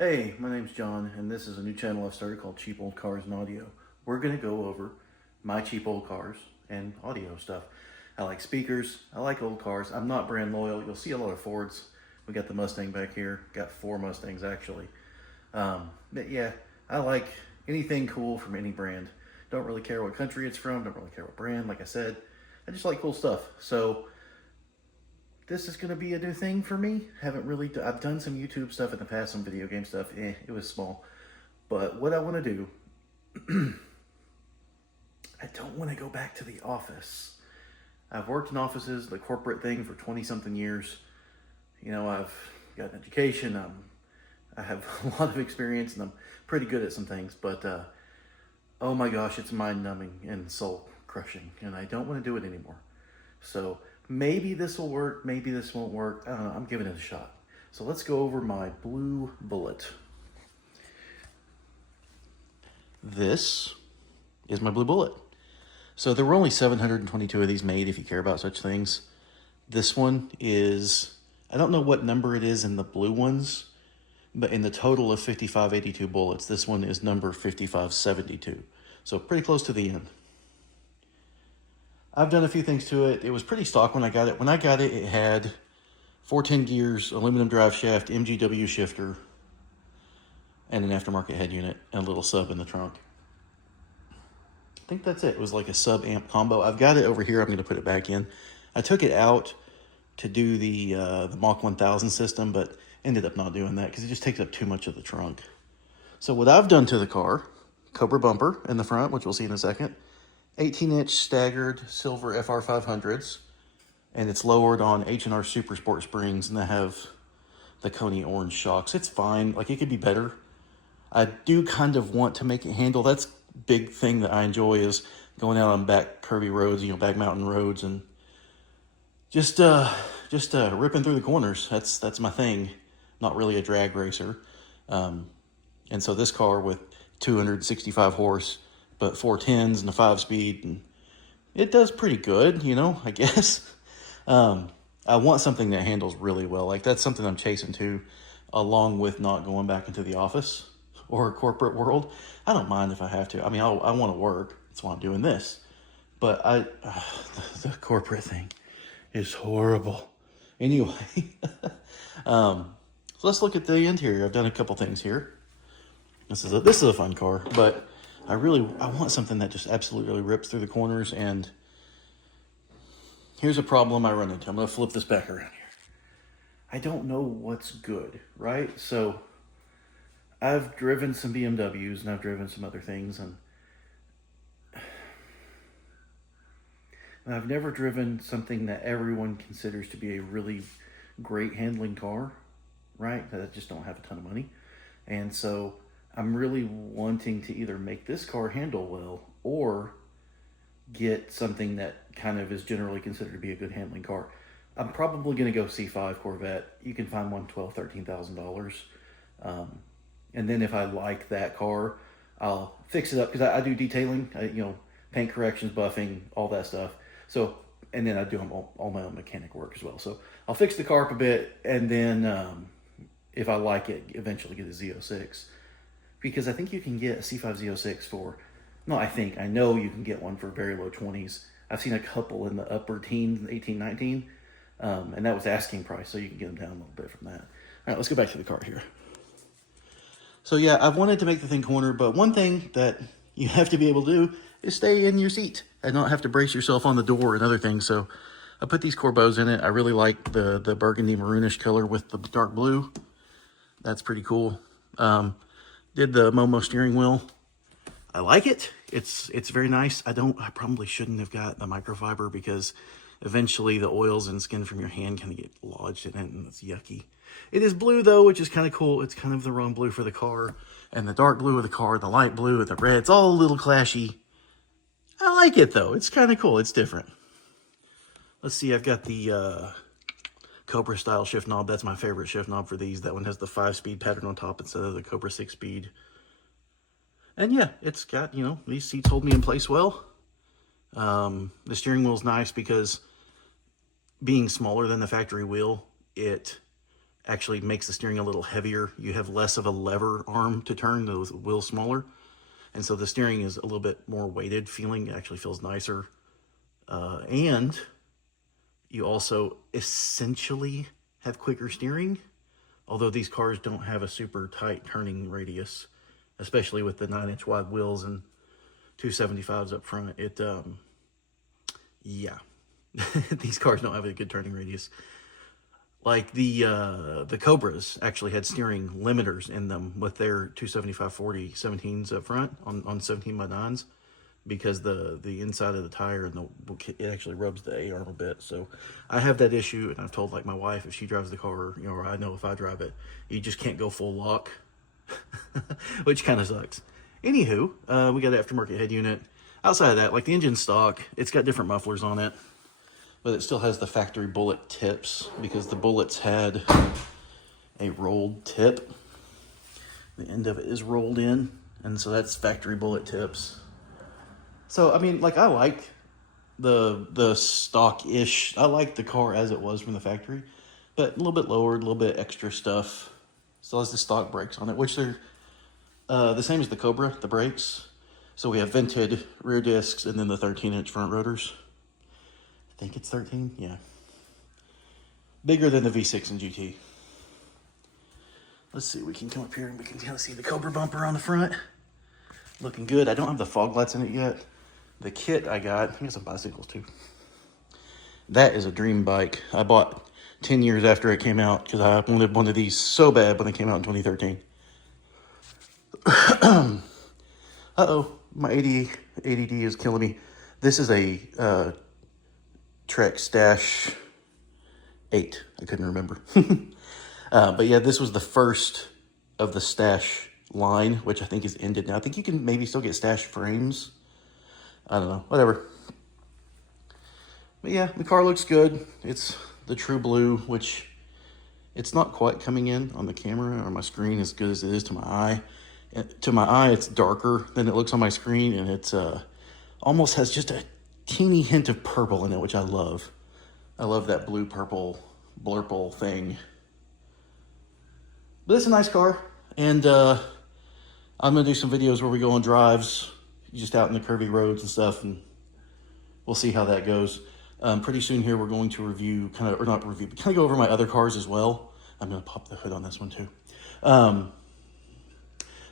Hey, my name's John, and this is a new channel I've started called Cheap Old Cars and Audio. We're going to go over my cheap old cars and audio stuff. I like speakers, I like old cars. I'm not brand loyal. You'll see a lot of Fords. We got the Mustang back here. Got 4 Mustangs, actually. But yeah, I like anything cool from any brand. Don't really care what country it's from, don't really care what brand, like I said. I just like cool stuff. So this is going to be a new thing for me. I've done some YouTube stuff in the past, some video game stuff. It was small. But what I want to do, I don't want to go back to the office. I've worked in offices, the corporate thing, for 20 something years. You know, I've got an education. I have a lot of experience, and I'm pretty good at some things. But oh my gosh, it's mind numbing and soul crushing, and I don't want to do it anymore. So maybe this will work, maybe this won't work. I don't know, I'm giving it a shot. So let's go over my blue Bullitt. This is my blue Bullitt. So there were only 722 of these made, if you care about such things. This one is, I don't know what number it is in the blue ones, but in the total of 5582 Bullits, this one is number 5572. So pretty close to the end. I've done a few things to it. It was pretty stock when I got it. When I got it, it had 410 gears, aluminum drive shaft, MGW shifter, and an aftermarket head unit, and a little sub in the trunk. I think that's it. It was like a sub amp combo. I've got it over here. I'm going to put it back in. I took it out to do the Mach 1000 system, but ended up not doing that because it just takes up too much of the trunk. So what I've done to the car, Cobra bumper in the front, which we'll see in a second, 18-inch staggered silver FR500s, and it's lowered on H&R Super Sport springs, and they have the Coney orange shocks. It's fine. Like, it could be better. I do kind of want to make it handle. That's big thing that I enjoy, is going out on back curvy roads, you know, back mountain roads, and just ripping through the corners. That's my thing. Not really a drag racer. And so this car with 265 horse, but 410s and a 5-speed, and it does pretty good, you know, I guess. I want something that handles really well. Like, that's something I'm chasing too, along with not going back into the office or corporate world. I don't mind if I have to. I mean, I want to work. That's why I'm doing this. But the corporate thing is horrible. Anyway, so let's look at the interior. I've done a couple things here. This is a fun car, but I want something that just absolutely rips through the corners. And here's a problem I run into. I'm going to flip this back around here. I don't know what's good, right? So I've driven some BMWs and I've driven some other things, and I've never driven something that everyone considers to be a really great handling car, right? I just don't have a ton of money. And so I'm really wanting to either make this car handle well or get something that kind of is generally considered to be a good handling car. I'm probably going to go C5 Corvette. You can find one $12,000, $13,000. And then if I like that car, I'll fix it up, because I do detailing, paint corrections, buffing, all that stuff. So, and then I do all my own mechanic work as well. So I'll fix the car up a bit, and then if I like it, eventually get a Z06. Because I think you can get a C5 Z06 for, no, I know you can get one for very low 20s. I've seen a couple in the upper teens, 18, 19, and that was asking price, so you can get them down a little bit from that. All right, let's go back to the car here. So yeah, I've wanted to make the thing corner, but one thing that you have to be able to do is stay in your seat and not have to brace yourself on the door and other things. So I put these Corbos in it. I really like the burgundy maroonish color with the dark blue. That's pretty cool. Did the Momo steering wheel. I like it. It's very nice. I probably shouldn't have got the microfiber, because eventually the oils and skin from your hand kind of get lodged in it, and it's yucky. It is blue though, which is kind of cool. It's kind of the wrong blue for the car, and the dark blue of the car, the light blue, and the red, it's all a little clashy. I like it though. It's kind of cool. It's different. Let's see. I've got the Cobra style shift knob. That's my favorite shift knob for these. That one has the 5-speed pattern on top instead of the Cobra 6-speed. And yeah, it's got, these seats hold me in place well. The steering wheel's nice because being smaller than the factory wheel, it actually makes the steering a little heavier. You have less of a lever arm to turn, the wheel's smaller. And so the steering is a little bit more weighted feeling. It actually feels nicer. And you also essentially have quicker steering, although these cars don't have a super tight turning radius, especially with the 9-inch wide wheels and 275s up front. Yeah, these cars don't have a good turning radius. Like the Cobras actually had steering limiters in them with their 275/40 17s up front on 17x9s, because the inside of the tire and it actually rubs the A-arm a bit. So I have that issue, and I've told like my wife, if she drives the car, you know, or I know if I drive it, you just can't go full lock, which kind of sucks. Anywho, we got an aftermarket head unit. Outside of that, like the engine stock, it's got different mufflers on it, but it still has the factory Bullitt tips, because the Bullitts had a rolled tip. The end of it is rolled in, and so that's factory Bullitt tips. So, I mean, like, I like the stock-ish. I like the car as it was from the factory, but a little bit lowered, a little bit extra stuff. Still has the stock brakes on it, which they're the same as the Cobra, the brakes. So we have vented rear discs and then the 13-inch front rotors. I think it's 13, yeah. Bigger than the V6 and GT. Let's see, we can come up here and we can kind of see the Cobra bumper on the front. Looking good. I don't have the fog lights in it yet. The kit I got some bicycles too. That is a dream bike. I bought 10 years after it came out because I wanted one of these so bad when it came out in 2013. Uh-oh, my ADD is killing me. This is a Trek Stash 8. I couldn't remember. But yeah, this was the first of the Stash line, which I think is ended now. I think you can maybe still get Stash frames. I don't know, whatever. But yeah, the car looks good. It's the true blue, which it's not quite coming in on the camera or my screen as good as it is to my eye. To my eye, it's darker than it looks on my screen, and it's almost has just a teeny hint of purple in it, which I love. I love that blue-purple blurple thing. But it's a nice car, and I'm going to do some videos where we go on drives, just out in the curvy roads and stuff, and we'll see how that goes. Pretty soon here, we're going to review, but kind of go over my other cars as well. I'm going to pop the hood on this one too.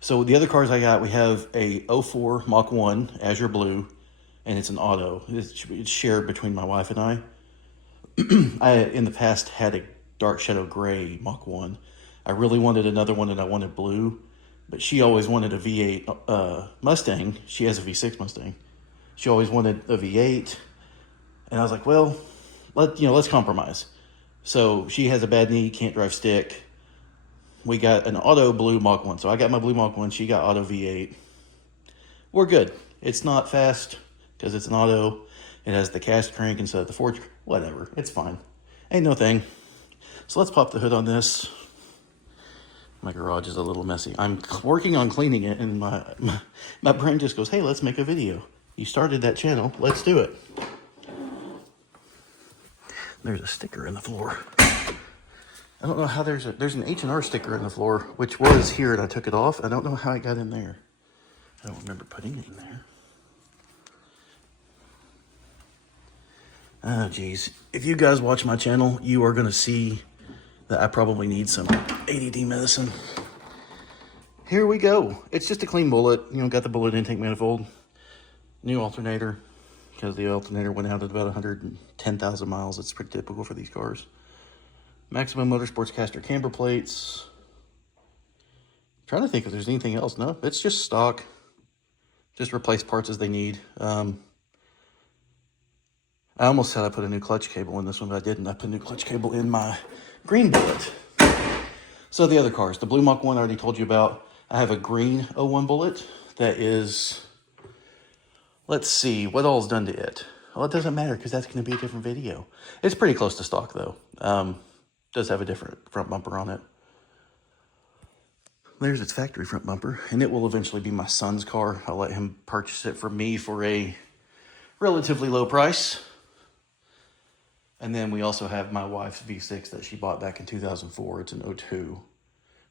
So the other cars I got, we have a 04 Mach 1 Azure Blue, and it's an auto. It's shared between my wife and I. I, in the past, had a dark shadow gray Mach 1. I really wanted another one, and I wanted blue, but she always wanted a V8 Mustang. She has a V6 Mustang. She always wanted a V8, and I was like, well, let's compromise. So she has a bad knee, can't drive stick. We got an auto blue Mach 1. So I got my blue Mach 1. She got auto V8. We're good. It's not fast because it's an auto. It has the cast crank instead of the forged. Whatever. It's fine. Ain't no thing. So let's pop the hood on this. My garage is a little messy. I'm working on cleaning it, and my brain just goes, hey, let's make a video. You started that channel. Let's do it. There's a sticker in the floor. I don't know how there's an H&R sticker in the floor, which was here, and I took it off. I don't know how it got in there. I don't remember putting it in there. Oh, geez. If you guys watch my channel, you are going to see that I probably need some ADD medicine. Here we go. It's just a clean Bullitt. Got the Bullitt intake manifold. New alternator, because the alternator went out at about 110,000 miles. It's pretty typical for these cars. Maximum Motorsports caster camber plates. Trying to think if there's anything else. No, it's just stock. Just replace parts as they need. I almost said I put a new clutch cable in this one, but I didn't. I put a new clutch cable in my green Bullitt. So the other cars, the blue Mach 1 I already told you about. I have a green 01 Bullitt that is, let's see, what all's done to it? Well, it doesn't matter because that's going to be a different video. It's pretty close to stock though. Does have a different front bumper on it. There's its factory front bumper, and it will eventually be my son's car. I'll let him purchase it for me for a relatively low price. And then we also have my wife's V6 that she bought back in 2004. It's an '02.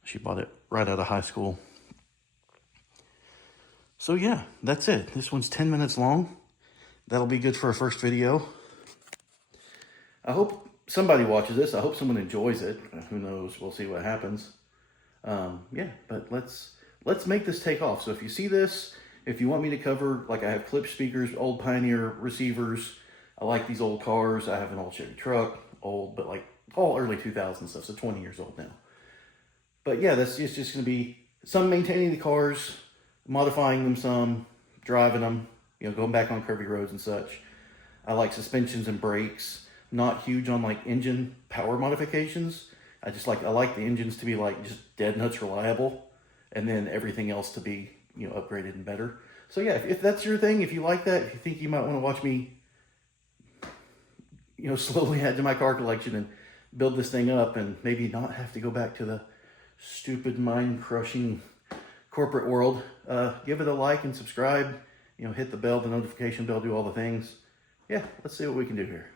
She bought it right out of high school. So yeah, that's it. This one's 10 minutes long. That'll be good for a first video. I hope somebody watches this. I hope someone enjoys it. Who knows? We'll see what happens. Yeah, but let's make this take off. So if you see this, if you want me to cover, like I have Klipsch speakers, old Pioneer receivers. I like these old cars. I have an old Chevy truck, old, but like all early 2000 stuff, so 20 years old now. But yeah, that's just going to be some maintaining the cars, modifying them some, driving them, going back on curvy roads and such. I like suspensions and brakes. Not huge on like engine power modifications. I like the engines to be like just dead nuts reliable, and then everything else to be upgraded and better. So yeah, if that's your thing, if you like that, if you think you might want to watch me slowly add to my car collection and build this thing up and maybe not have to go back to the stupid mind-crushing corporate world, give it a like and subscribe, hit the bell, the notification bell, do all the things. Yeah, let's see what we can do here.